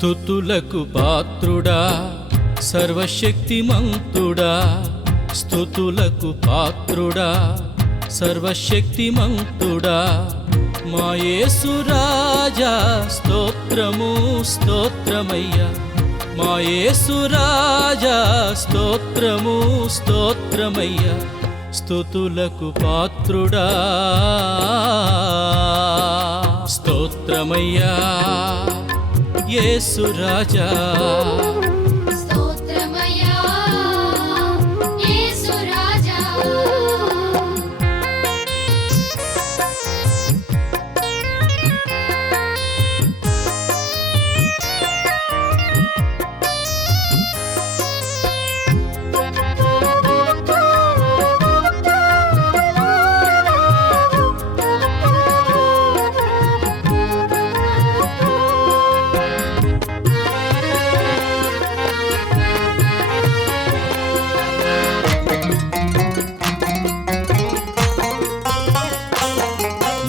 స్తుతులకు పాత్రుడా సర్వశక్తిమంతుడా, స్తుతులకు పాత్రుడా సర్వశక్తిమంతుడా, మా యేసు రాజా స్తోత్రము స్తోత్రమయ్యా, మా యేసు రాజా స్తోత్రము స్తోత్రమయ్యా, స్తుతులకు పాత్రుడా స్తోత్రమయ్యా యేసు రాజా. స్తోత్రమయ్యా యేసు రాజా.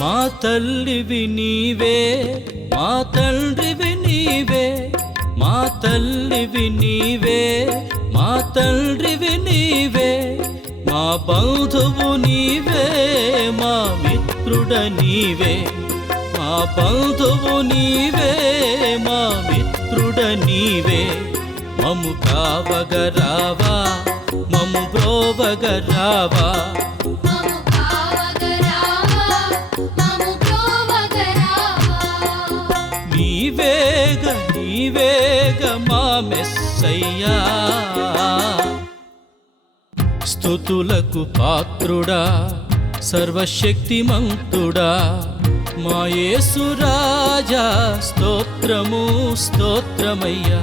మా తల్లివి నీవే, మా తండ్రివి నీవే, మా తల్లివి నీవే, మా తండ్రివి నీవే, మా బంధువు నీవే, మా మిత్రుడ నీవే, మా బంధువు నీవే, మా మిత్రుడ నీవే, మము కావగరావా, మము బ్రోవగరావా, మము కావగరావా, మము బ్రోవగరావా. నీవేగ నీవేగ మా మెస్సయ్యా. స్తుతులకు పాత్రుడా సర్వశక్తిమంతుడా, మా యేసు రాజా స్తోత్రము స్తోత్రమయ్యా,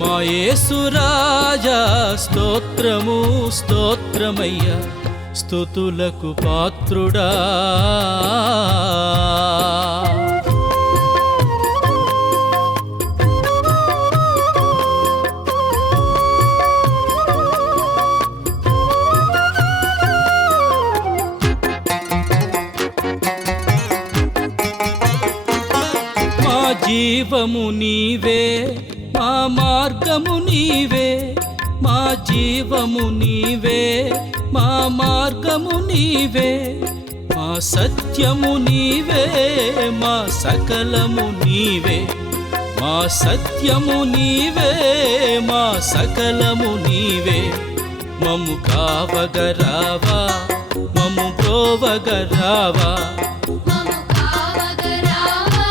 మా యేసు రాజా స్తోత్రము స్తోత్రమయ్యా, స్తుతులకు పాత్రుడా. మా జీవము నీవే, మా మార్గము నీవే, మా జీవము నీవే, మా మార్గము నీవే, మా సత్యము నీవే, మా సకలము నీవే, మా సత్యము నీవే, మా సకలము నీవే, మము కావగరావా, మము బ్రోవగరావా, మము కావగరావా,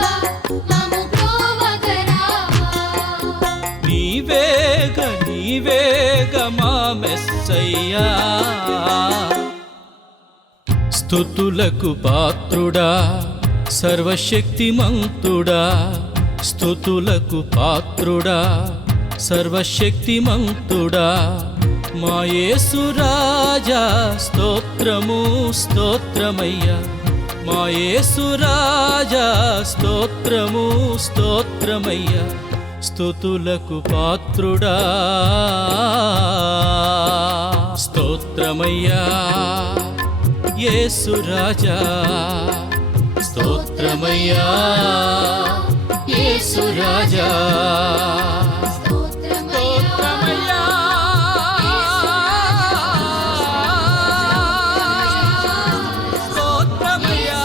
మము బ్రోవగరావా. నీవేగ నీవేగ మా మెస్సయ్యా. స్తుతులకు పాత్రుడా సర్వశక్తిమంతుడా, స్తుతులకు పాత్రుడా సర్వశక్తిమంతుడా, మా యేసు రాజా స్తోత్రము స్తోత్రమయ్యా, మా యేసు రాజా స్తోత్రము స్తోత్రమయ్యా, స్తుతులకు పాత్రుడా స్తోత్రమయ్యా యేసు రాజా. స్తోత్రమయ్యా యేసు రాజా. స్తోత్రమయ్యా స్తోత్రమయ్యా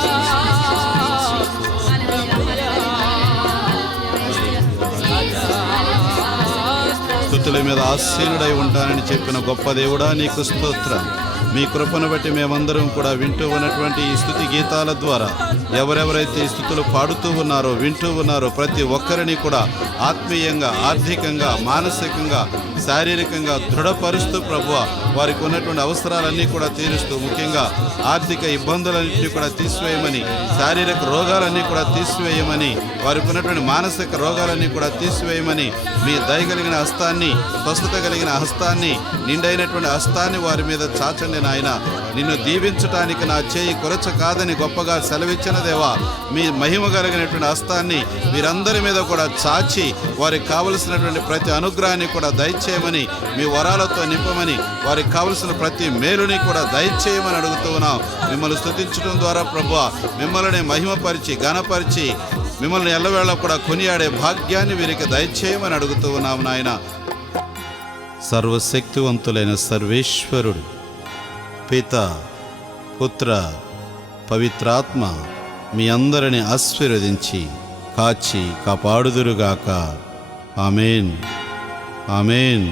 స్తుతుల మీద ఆసీనుడై ఉంటానని చెప్పిన గొప్ప దేవుడా నీకు స్తోత్రం. మీ కృపను బట్టి మేమందరం కూడా వింటూ ఉన్నటువంటి ఈ స్తుతి గీతాల ద్వారా ఎవరెవరైతే ఈ స్తుతులు పాడుతూ ఉన్నారో వింటూ ఉన్నారో ప్రతి ఒక్కరిని కూడా ఆత్మీయంగా, ఆర్థికంగా, మానసికంగా, శారీరకంగా దృఢపరుస్తూ ప్రభువా వారికి ఉన్నటువంటి అవసరాలన్నీ కూడా తీరుస్తూ, ముఖ్యంగా ఆర్థిక ఇబ్బందులన్నింటినీ కూడా తీసివేయమని, శారీరక రోగాలన్నీ కూడా తీసివేయమని, వారికి ఉన్నటువంటి మానసిక రోగాలన్నీ కూడా తీసివేయమని, మీ దయ కలిగిన హస్తాన్ని, స్వస్థత కలిగిన హస్తాన్ని, నిండైనటువంటి హస్తాన్ని వారి మీద చాచండి నాయన నిన్ను దీవించటానికి నా చేయి కొరచ కాదని గొప్పగా సెలవిచ్చిన దేవా, మీ మహిమ కలిగినటువంటి హస్తాన్ని వీరందరి మీద కూడా చాచి వారికి కావలసినటువంటి ప్రతి అనుగ్రహాన్ని కూడా దయచేయమని, మీ వరాలతో నింపమని, వారికి కావలసిన ప్రతి మేలుని కూడా దయచేయమని అడుగుతూ ఉన్నాం. మిమ్మల్ని స్తుతించడం ద్వారా ప్రభువా, మిమ్మల్ని మహిమపరిచి ఘనపరిచి మిమ్మల్ని ఎల్లవేళ కూడా కొనియాడే భాగ్యాన్ని వీరికి దయచేయమని అడుగుతూ ఉన్నాం నాయన. సర్వశక్తివంతులైన సర్వేశ్వరుడు పిత, పుత్ర, పవిత్రాత్మ మీ అందరిని ఆశీర్వదించి కాచి కాపాడుదురుగాక. ఆమేన్, ఆమేన్,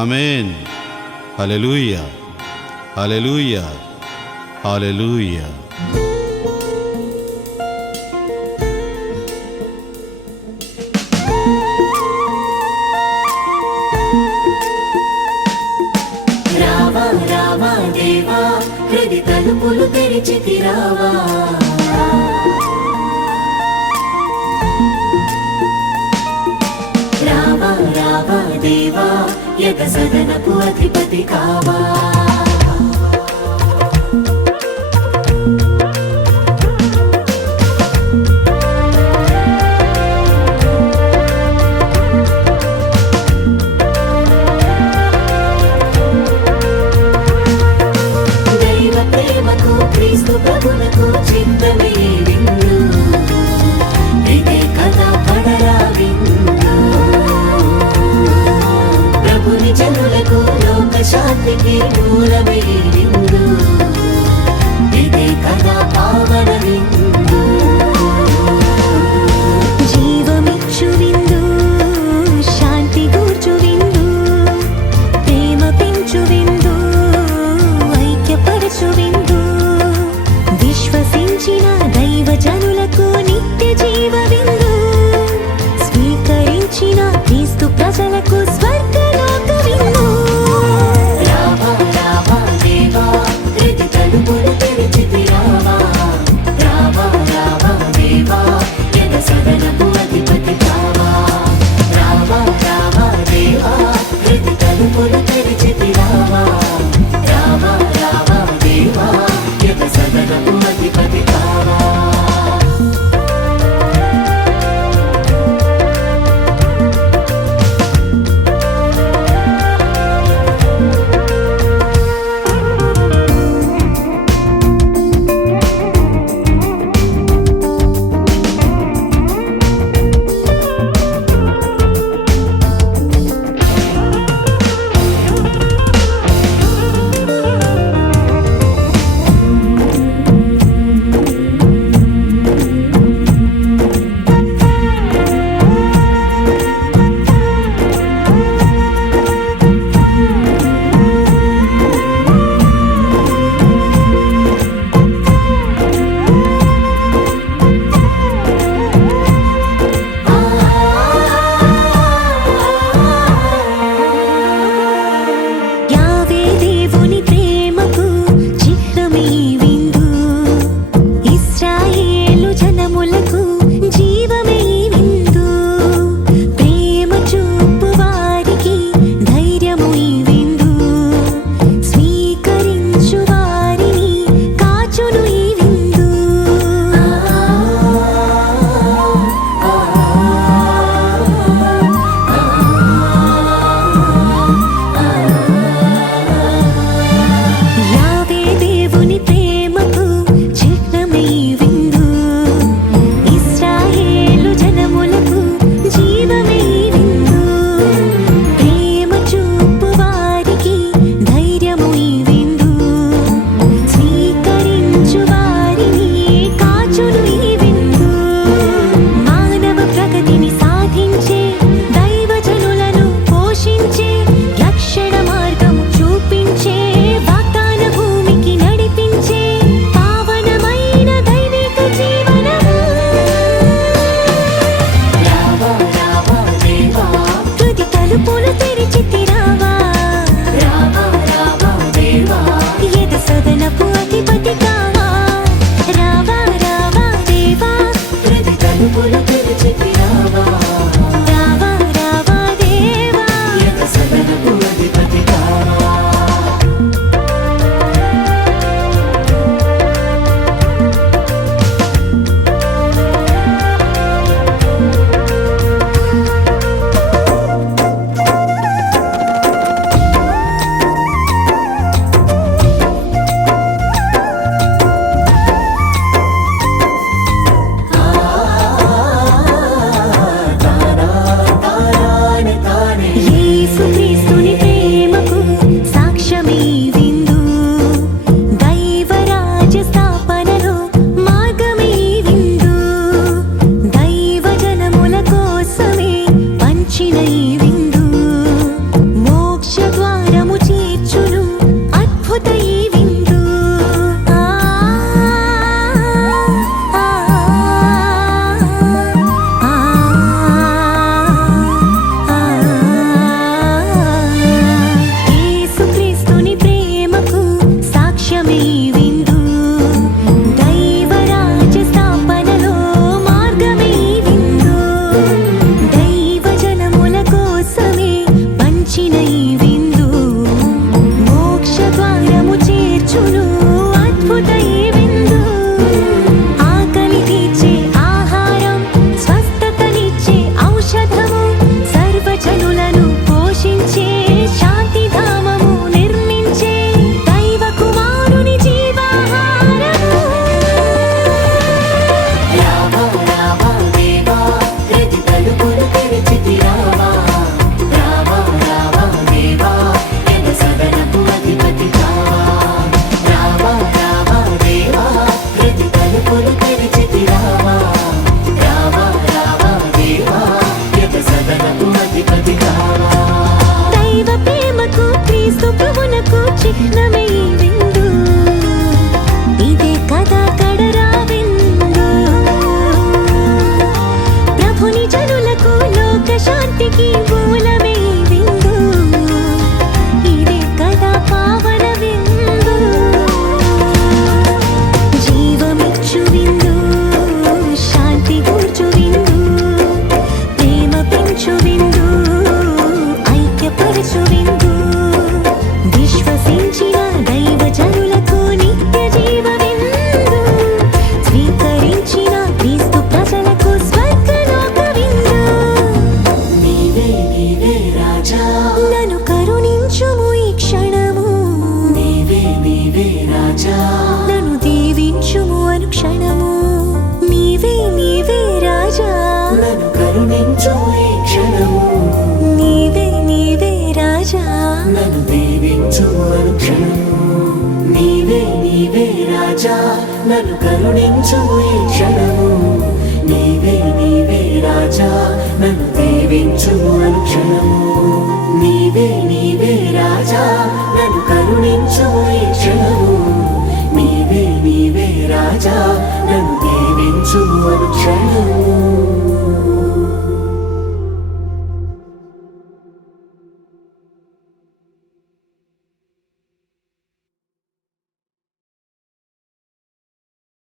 ఆమేన్. హల్లెలూయా, హల్లెలూయా, హల్లెలూయా. రావా రావా దేవా, హృది తలుపులు తెరిచితి రావా. రావా రావా దేవా, యగ సదనపు అధిపతి కావా. క్రీస్తు ప్రభునకు చిత్తమే విందు, ఇదే కదా పడరా విందు. ప్రభుని జనులకు లోక శాంతికి నీవే రాజా నన్ను కరుణించుము ఈ క్షణము నీవే రాజా నన్ను దీవించుము అనుక్షణము నీవే